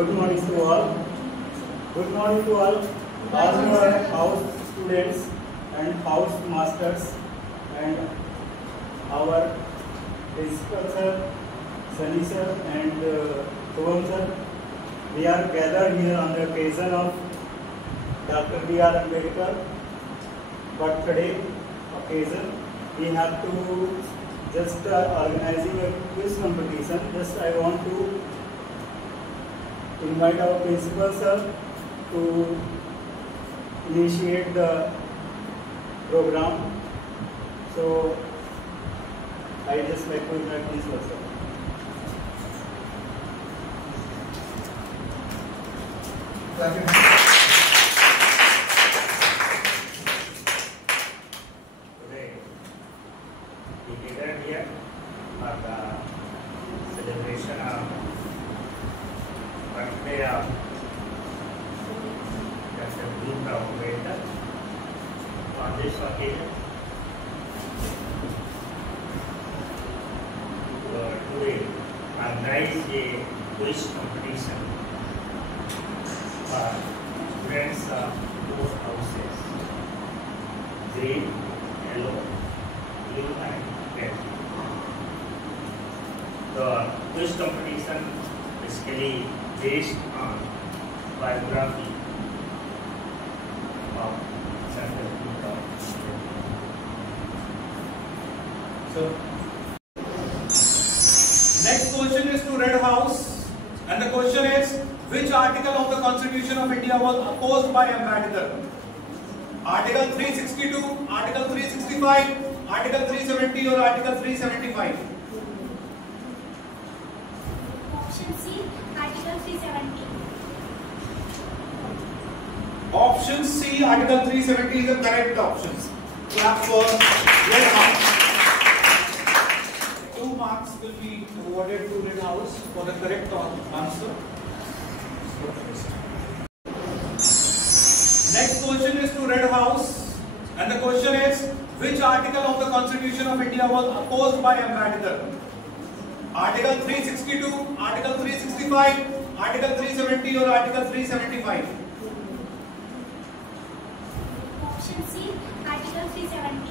Good morning to all. Good morning to all our house students and house masters and our principal sir, Sunny sir and Shubham sir. We are gathered here on the occasion of Dr. B.R. Ambedkar birthday occasion. We have to just organizing a quiz competition. Just I want to invite our principal sir to initiate the program. So I just like to invite principal sir. Today we gathered here for the celebration of birthday of Dr. B.R. Ambedkar. On this occasion, today organize a quiz competition for students of both houses, green, yellow, blue and red. The quiz competition basically based on biography of Dr. B.R. Ambedkar. So, next question is to Red House, and the question is, which article of the Constitution of India was opposed by Ambedkar? Article 362, Article 365, Article 370 or Article 375? Option C, Article 370. Option C, Article 370 is the correct option. Clap for Red House. 2 marks will be awarded to Red House for the correct answer. Next question is to Red House, and the question is, which article of the Constitution of India was opposed by Ambedkar? Article 362, Article 365, Article 370 or Article 375? Option C, Article 370.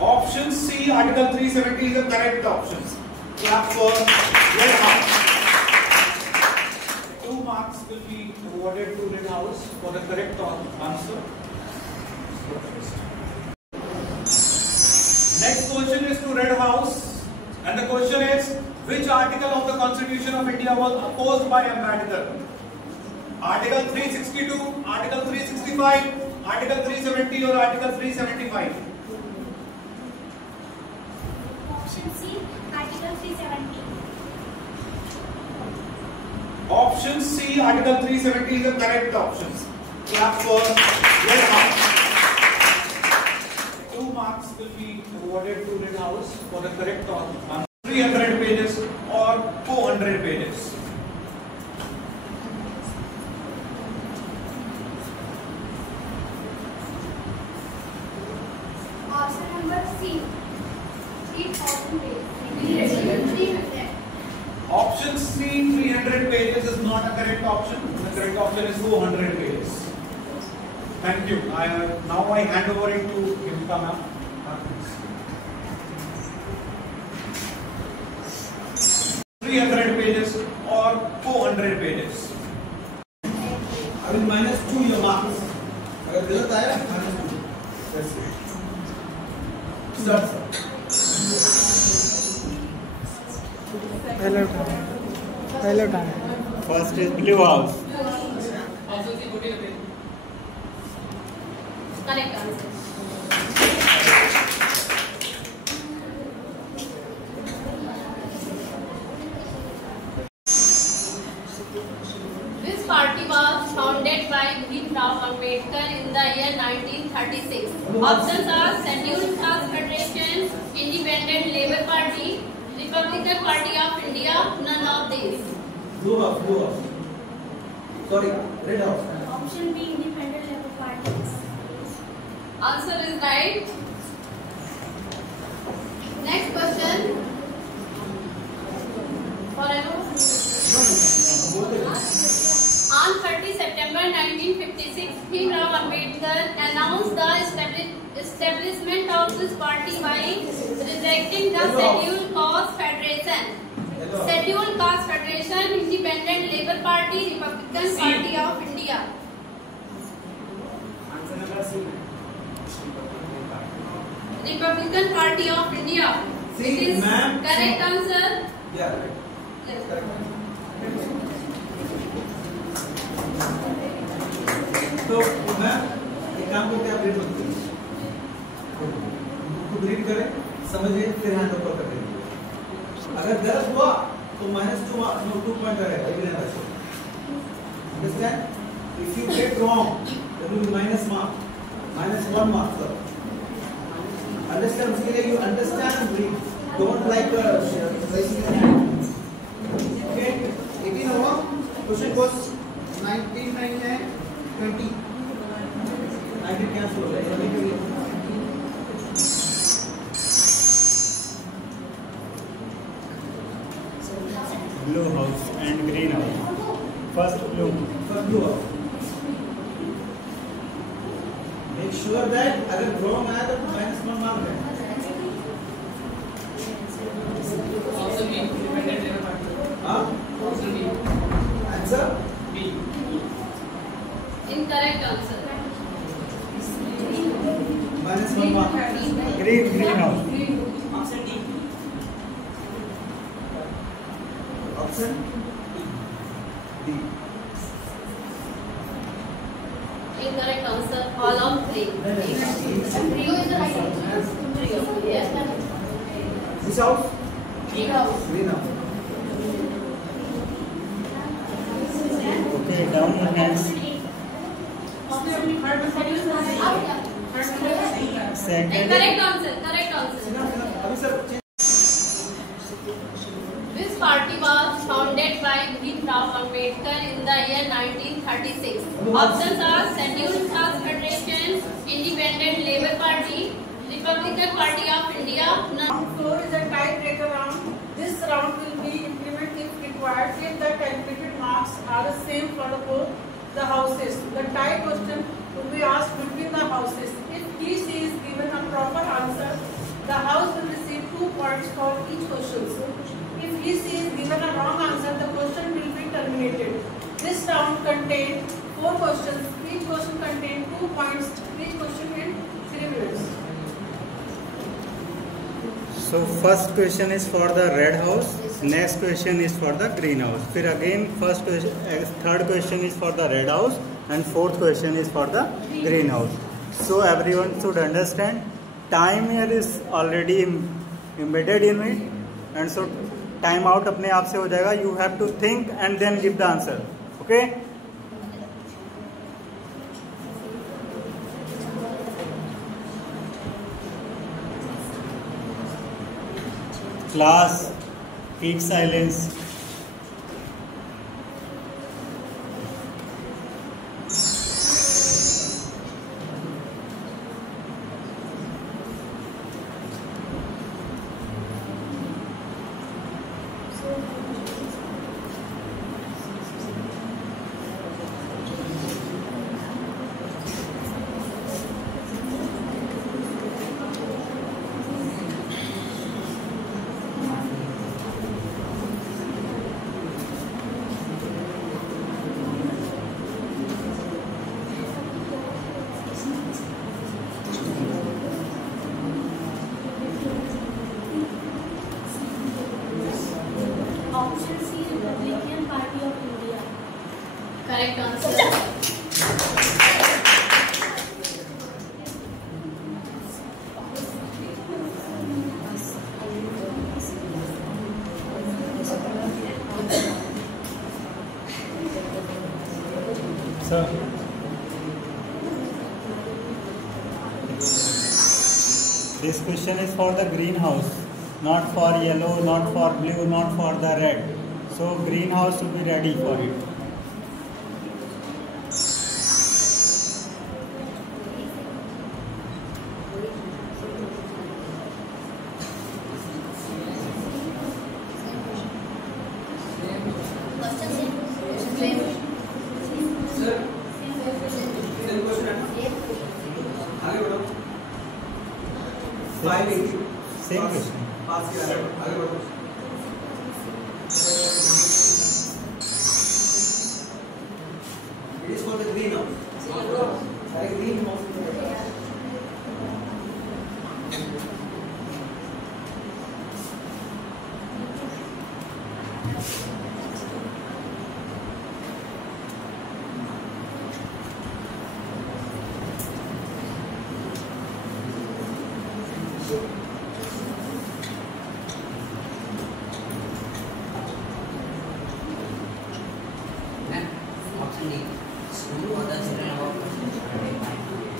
Option C, Article 370 is the correct option. Clap for Red House. 2 marks will be awarded to Red House for the correct answer. Next question is to Red House, and the question is, which article of the Constitution of India was opposed by Ambedkar? Article 362, Article 365, Article 370 or Article 375? Option C, Article 370. Option C, Article 370 is the correct option. Clap for Red House. 2 marks will be awarded to Red House for the correct answer. 300 pages or 400 pages. Option number C, 3000 pages. 300. Option C, 300 pages is not a correct option. The correct option is 400 pages. Thank you. Now I hand over it to Imka ma'am. 300 pages or 400 pages. I will -2 your marks. अगर गलत आया -2. That's it. Start. पहले उठाना First is blue house. Correct answer. This party was founded by B.R. Ambedkar in the year 1936. Options are Scheduled Caste Federation, Independent Labour Party, Republican Party of India, none of these. Blue house. Sorry, red house. Option B, Independent Labour Party. Answer is right. Next question. For On 30 September 1956, Bhimrao Ambedkar announced the establishment of this party by rejecting the Scheduled Caste Federation. Scheduled Caste Federation, Independent Labour Party, Republican Party of India. Republican Party of India. See, It is ma'am. correct answer. Yeah, right. Yes. तो ma'am एक काम करके आप read मत करिए, खुद read करें, समझिए, फिर हैंड ओवर कर देंगे। अगर गलत हुआ तो -2 पॉइंट रहेगा। Understand? If you get wrong then will be -1 mark. Understand? उसके लिए you understand and read, don't like raising your hand. Okay, 18 हुआ। क्वेश्चन को 19 नहीं है, 20 19 कैंसिल हो जाएगा। Blue house and green house. First blue. Make sure that अगर wrong आया तो -1 मार्क है। हाँ? Answer? Incorrect answer. -1 mark. Green house. Option D. Incorrect answer. All of three. Trio is the right answer. Trio. Yes. Which house? Green house. Green house. Okay, down your hands. Second. Correct answer. Correct answer. अभी sir This party was founded by Bhimrao Ambedkar in the year 1936. Options are Scheduled Caste Federation, Independent Labour Party, Republican Party of India. Round 4 is a tiebreaker round. This round will be implemented if required if the calculated marks are the same for both the houses. The tie question will be asked between the houses. If each is given a proper answer, the house will receive 2 points for each question. If each is given a wrong answer, the question will be terminated. This round contains 4 questions. Each question contains 2 points. Each question in 3 minutes. So first question is for the red house, next question is for the green house. फिर again third question is for the red house and fourth question is for the green house. So everyone should understand time here is already embedded in it, and so time out अपने आप से हो जाएगा. You have to think and then give the answer. Okay? Class, keep silence. Option C, Republican Party of India. Correct answer. Sir. This question is for the green house, not for yellow, not for blue, not for the red. So green house should be ready for it. 580. Same question. पास किया है, आगे बढ़ो. It is called the greenhouse. अरे greenhouse.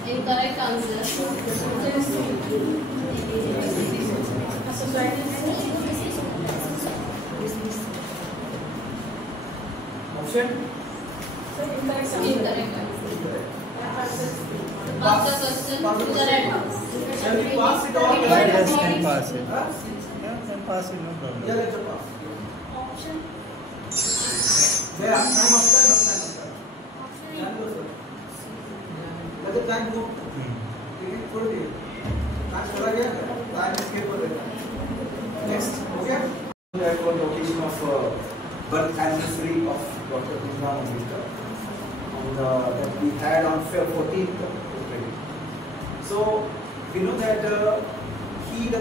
Incorrect answer. Option? Incorrect answer. Pass the question to the red house. Shall we pass it or? Yes, can pass it. Huh? Yeah, can pass it, no Yeah, problem. let's pass. Option. Yeah, time after. ध्यान दो sir. मतलब time दो. ठीक है, छोड़ दिए. आज चला गया. टाइम स्किप कर देना. Next, okay? That was the occasion of birth anniversary of Dr. Bhimrao Ambedkar, and that we had on February 14th of April. So we know that the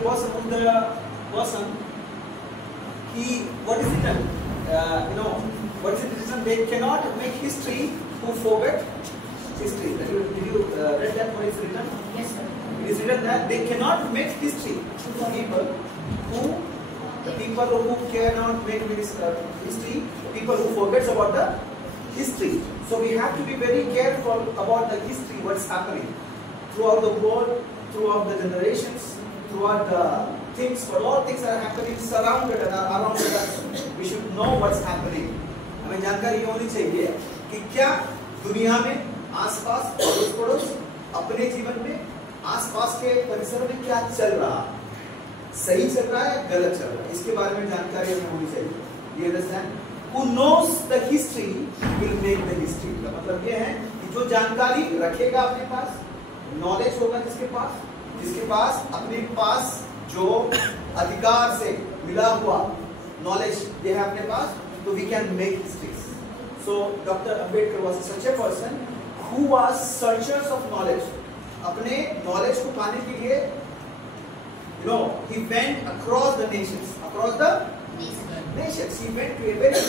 person, what is written? What is it written? They cannot make history who forget history. Did you read that? What is written? Yes, sir. It is written that they cannot make history. The people who cannot make history, people who forgets about the history. So we have to be very careful about the history, what's happening throughout the world, throughout the generations, throughout the things. For all things are happening surrounded and around us, we should know what's happening. हमें जानकारी होनी चाहिए कि क्या दुनिया में आसपास अड़ोस पड़ोस अपने जीवन में आसपास के परिसर में क्या चल रहा है, सही चल रहा है, गलत चल रहा है, इसके बारे में जानकारी हमें होनी चाहिए. You understand? Who knows the history will make the history. का मतलब ये है कि जो जानकारी रखेगा अपने पास, नॉलेज होगा जिसके पास अपने पास जो अधिकार से मिला हुआ नॉलेज ये है अपने पास, तो we can make histories. So Dr. Ambedkar was such a person who was searchers of knowledge. अपने नॉलेज को पाने के लिए he went across the nations. He went to a very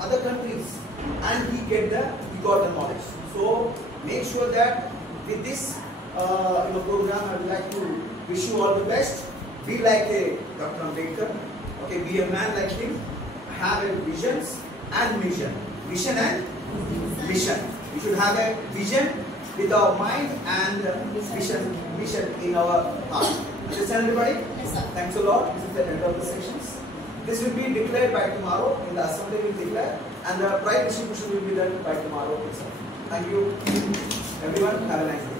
other countries and he got the knowledge. So make sure that with this program, I would like to wish you all the best. Be like a Dr. Ambedkar. Okay, be a man like him. Have a visions and mission. Vision and mission. We should have a vision with our mind and mission in our heart. Understand everybody? Yes, sir. Thanks a lot. This is the end of the sessions. This will be declared by tomorrow. In the assembly will declare, and the prize distribution will be done by tomorrow itself. Thank you, everyone. Have a nice day.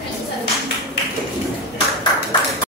Thank you, sir.